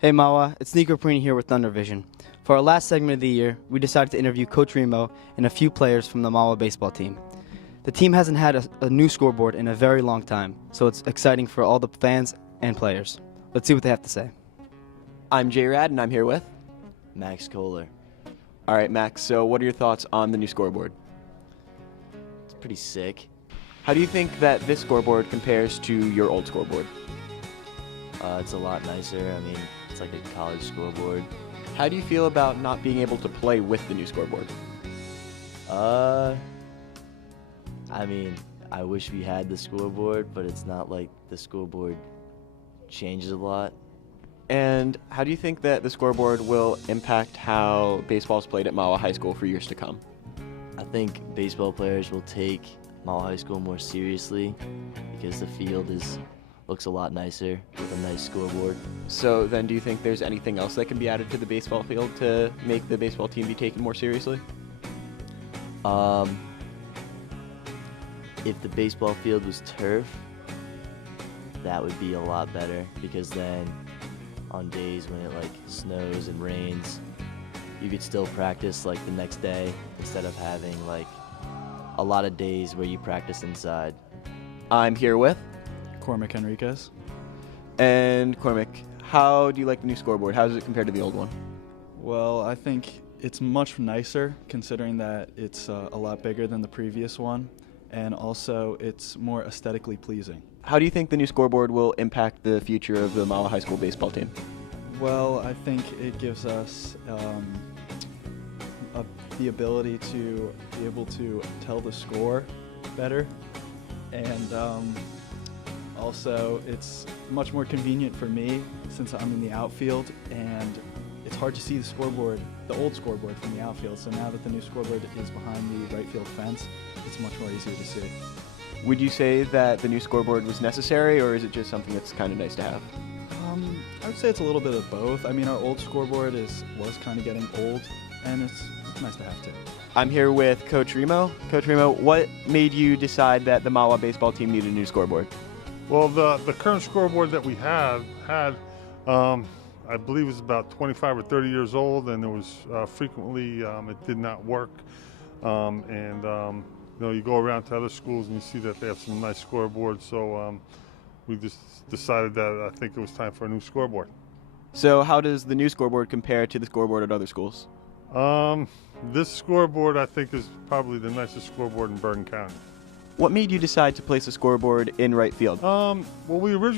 Hey Mahwah, it's Nico Prini here with Thunder Vision. For our last segment of the year, we decided to interview Coach Remo and a few players from the Mahwah baseball team. The team hasn't had a new scoreboard in a very long time, so it's exciting for all the fans and players. Let's see what they have to say. I'm J-Rad, and I'm here with Max Kohler. All right, Max, so what are your thoughts on the new scoreboard? It's pretty sick. How do you think that this scoreboard compares to your old scoreboard? It's a lot nicer. I mean, it's like a college scoreboard. How do you feel about not being able to play with the new scoreboard? I mean, I wish we had the scoreboard, but it's not like the scoreboard changes a lot. And how do you think that the scoreboard will impact how baseball is played at Mahwah High School for years to come? I think baseball players will take Mahwah High School more seriously because the field looks a lot nicer with a nice scoreboard. So then do you think there's anything else that can be added to the baseball field to make the baseball team be taken more seriously? If the baseball field was turf, that would be a lot better because then on days when it like snows and rains, you could still practice like the next day instead of having like a lot of days where you practice inside. I'm here with Cormac Henriquez. And Cormac, how do you like the new scoreboard? How does it compare to the old one? Well, I think it's much nicer considering that it's a lot bigger than the previous one, and also it's more aesthetically pleasing. How do you think the new scoreboard will impact the future of the Mahwah High School baseball team? Well, I think it gives us the ability to be able to tell the score better, and also it's much more convenient for me since I'm in the outfield and it's hard to see the scoreboard, the old scoreboard from the outfield. So now that the new scoreboard is behind the right field fence, it's much more easier to see. Would you say that the new scoreboard was necessary, or is it just something that's kind of nice to have? I would say it's a little bit of both. I mean, our old scoreboard was kind of getting old, and it's nice to have too. I'm here with Coach Remo. Coach Remo, what made you decide that the Mahwah baseball team needed a new scoreboard? Well, the current scoreboard that we had, I believe, is about 25 or 30 years old, and it was frequently it did not work. You go around to other schools and you see that they have some nice scoreboards. So we just decided that I think it was time for a new scoreboard. So how does the new scoreboard compare to the scoreboard at other schools? This scoreboard, I think, is probably the nicest scoreboard in Bergen County. What made you decide to place a scoreboard in right field? Well, we originally